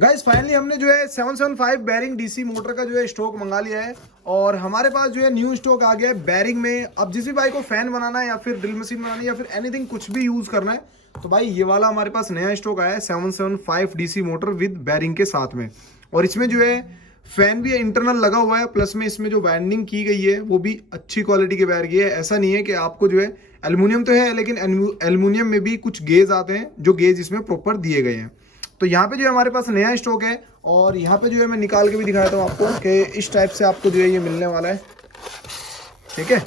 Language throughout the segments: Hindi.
गाइस फाइनली हमने जो है 775 बैरिंग डीसी मोटर का जो है स्टॉक मंगा लिया है और हमारे पास जो है न्यू स्टॉक आ गया है बैरिंग में। अब जिस भी भाई को फैन बनाना है या फिर ड्रिल मशीन बनानी है या फिर एनीथिंग कुछ भी यूज करना है तो भाई ये वाला हमारे पास नया स्टॉक आया है 775 डीसी मोटर विद बैरिंग के साथ में। और इसमें जो है फैन भी इंटरनल लगा हुआ है, प्लस में इसमें जो वाइंडिंग की गई है वो भी अच्छी क्वालिटी के वायर की है। ऐसा नहीं है कि आपको जो है एल्यूमिनियम तो है लेकिन एल्यूमिनियम में भी कुछ गेज आते हैं जो गेज इसमें प्रॉपर दिए गए हैं। तो यहाँ पे जो है हमारे पास नया स्टॉक है और यहाँ पे जो है मैं निकाल के भी दिखाता हूँ आपको कि इस टाइप से आपको जो है ये मिलने वाला है। ठीक है,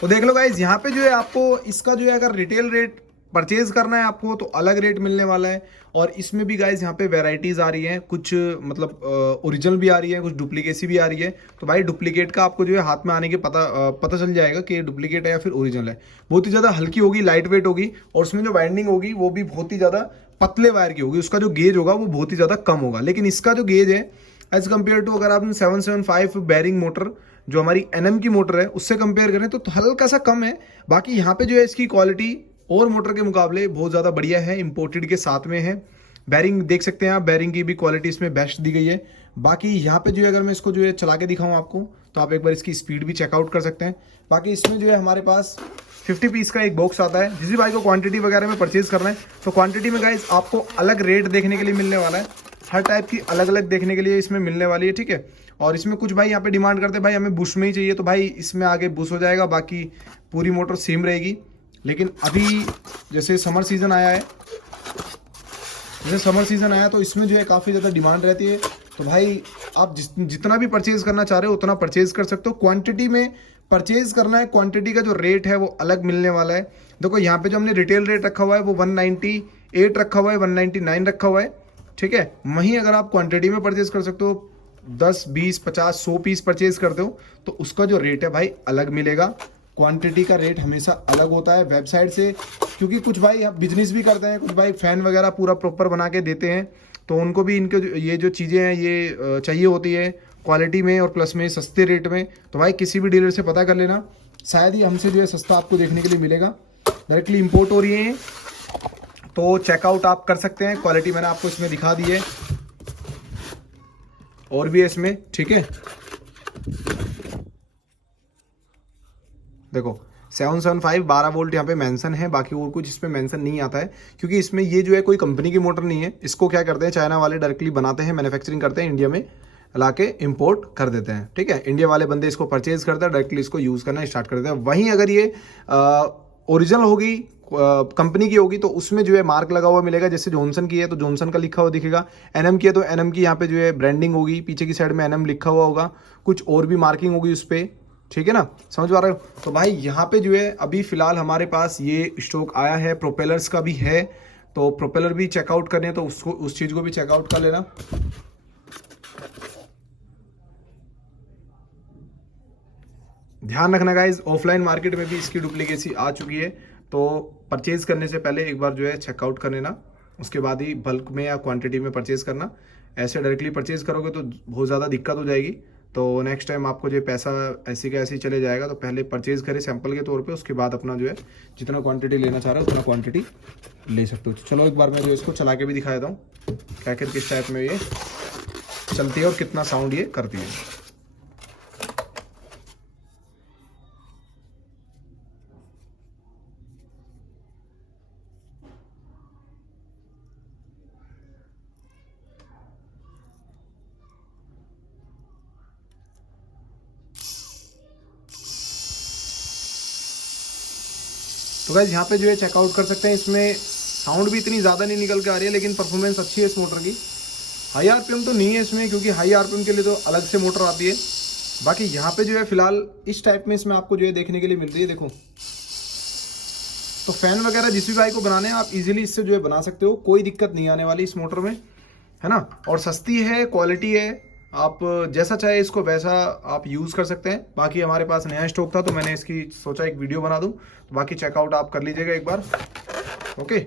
तो देख लो गाइज, यहाँ पे जो है आपको इसका जो है अगर रिटेल रेट परचेज करना है आपको तो अलग रेट मिलने वाला है। और इसमें भी गाइज यहाँ पे वेराइटीज आ रही हैं, कुछ मतलब ओरिजिनल भी आ रही है, कुछ डुप्लीकेसी भी आ रही है। तो भाई डुप्लीकेट का आपको जो है हाथ में आने के पता चल जाएगा कि डुप्लीकेट है या फिर ओरिजिनल है। बहुत ही ज़्यादा हल्की होगी, लाइट वेट होगी और उसमें जो वाइंडिंग होगी वो भी बहुत ही ज़्यादा पतले वायर की होगी। उसका जो गेज होगा वो बहुत ही ज़्यादा कम होगा। लेकिन इसका जो गेज है एज कम्पेयर टू अगर आप 775 बैरिंग मोटर जो हमारी एनएम की मोटर है उससे कंपेयर करें तो हल्का सा कम है। बाकी यहाँ पे जो है इसकी क्वालिटी और मोटर के मुकाबले बहुत ज़्यादा बढ़िया है, इंपोर्टेड के साथ में है। बैरिंग देख सकते हैं आप, बैरिंग की भी क्वालिटी इसमें बेस्ट दी गई है। बाकी यहाँ पे जो है अगर मैं इसको जो है चला के दिखाऊँ आपको तो आप एक बार इसकी स्पीड भी चेकआउट कर सकते हैं। बाकी इसमें जो है हमारे पास 50 पीस का एक बॉक्स आता है। जिस भी भाई को क्वांटिटी वगैरह में परचेज करना है तो क्वांटिटी में गाइस आपको अलग रेट देखने के लिए मिलने वाला है, हर टाइप की अलग अलग देखने के लिए इसमें मिलने वाली है। ठीक है, और इसमें कुछ भाई यहाँ पे डिमांड करते हैं भाई हमें बुश में ही चाहिए, तो भाई इसमें आगे बुश हो जाएगा, बाकी पूरी मोटर सेम रहेगी। लेकिन अभी जैसे समर सीज़न आया है, तो इसमें जो है काफ़ी ज़्यादा डिमांड रहती है। तो भाई आप जितना भी परचेज़ करना चाह रहे हो उतना परचेज़ कर सकते हो। क्वांटिटी में परचेज़ करना है, क्वांटिटी का जो रेट है वो अलग मिलने वाला है। देखो यहाँ पे जो हमने रिटेल रेट रखा हुआ है वो 198 रखा हुआ है, 199 रखा हुआ है। ठीक है, वहीं अगर आप क्वांटिटी में परचेज़ कर सकते हो 10 20 50 100 पीस परचेज़ करते हो तो उसका जो रेट है भाई अलग मिलेगा। क्वांटिटी का रेट हमेशा अलग होता है वेबसाइट से, क्योंकि कुछ भाई बिजनेस भी करते हैं, कुछ भाई फैन वगैरह पूरा प्रॉपर बना के देते हैं तो उनको भी इनके ये जो चीज़ें हैं ये चाहिए होती है क्वालिटी में और प्लस में सस्ते रेट में। तो भाई किसी भी डीलर से पता कर लेना, शायद ही हमसे जो है सस्ता आपको देखने के लिए मिलेगा। डायरेक्टली इंपोर्ट हो रही है तो चेकआउट आप कर सकते हैं। क्वालिटी मैंने आपको इसमें दिखा दी है और भी है इसमें। ठीक है, देखो 775 12 वोल्ट यहाँ पे मेंशन है, बाकी और कुछ इसमें मेंशन नहीं आता है क्योंकि इसमें ये जो है कोई कंपनी की मोटर नहीं है। इसको क्या करते हैं चाइना वाले डायरेक्टली बनाते हैं, मैन्युफैक्चरिंग करते हैं, इंडिया में लाके इंपोर्ट कर देते हैं। ठीक है, इंडिया वाले बंदे इसको परचेज करते हैं, डायरेक्टली इसको यूज़ करना स्टार्ट कर देते हैं। वहीं अगर ये ओरिजिनल होगी, कंपनी की होगी तो उसमें जो है मार्क लगा हुआ मिलेगा। जैसे जॉनसन की है तो जॉनसन का लिखा हुआ दिखेगा, एनएम की है तो एनएम की यहाँ पे जो है ब्रांडिंग होगी, पीछे की साइड में एनएम लिखा हुआ होगा, कुछ और भी मार्किंग होगी उस पर। ठीक है ना, समझ पा रहे हो। तो भाई यहाँ पे जो है अभी फिलहाल हमारे पास ये स्टॉक आया है, प्रोपेलर्स का भी है, तो प्रोपेलर भी चेकआउट करने तो उसको उस चीज़ को भी चेकआउट कर लेना। ध्यान रखना गाइज, ऑफलाइन मार्केट में भी इसकी डुप्लीकेसी आ चुकी है, तो परचेज करने से पहले एक बार जो है चेकआउट कर लेना, उसके बाद ही बल्क में या क्वांटिटी में परचेज करना। ऐसे डायरेक्टली परचेज करोगे तो बहुत ज़्यादा दिक्कत हो जाएगी। तो नेक्स्ट टाइम आपको जो पैसा ऐसे का ऐसे ही चले जाएगा। तो पहले परचेज करें सैंपल के तौर पे, उसके बाद अपना जो है जितना क्वांटिटी लेना चाह रहे हो उतना क्वांटिटी ले सकते हो। चलो एक बार मैं जो इसको चला के भी दिखा देता हूँ क्या किस टाइप में ये चलती है और कितना साउंड ये करती है। तो गाइस यहाँ पे जो है चेकआउट कर सकते हैं। इसमें साउंड भी इतनी ज़्यादा नहीं निकल के आ रही है लेकिन परफॉर्मेंस अच्छी है इस मोटर की। हाई आरपीएम तो नहीं है इसमें क्योंकि हाई आरपीएम के लिए तो अलग से मोटर आती है। बाकी यहाँ पे जो है फिलहाल इस टाइप में इसमें आपको जो है देखने के लिए मिल रही है, देखो। तो फैन वगैरह जिस भी भाई को बनाने हैं आप इजीली इससे जो है बना सकते हो, कोई दिक्कत नहीं आने वाली इस मोटर में, है ना। और सस्ती है, क्वालिटी है, आप जैसा चाहे इसको वैसा आप यूज़ कर सकते हैं। बाकी हमारे पास नया स्टॉक था तो मैंने इसकी सोचा एक वीडियो बना दूं, तो बाकी चेकआउट आप कर लीजिएगा एक बार। ओके।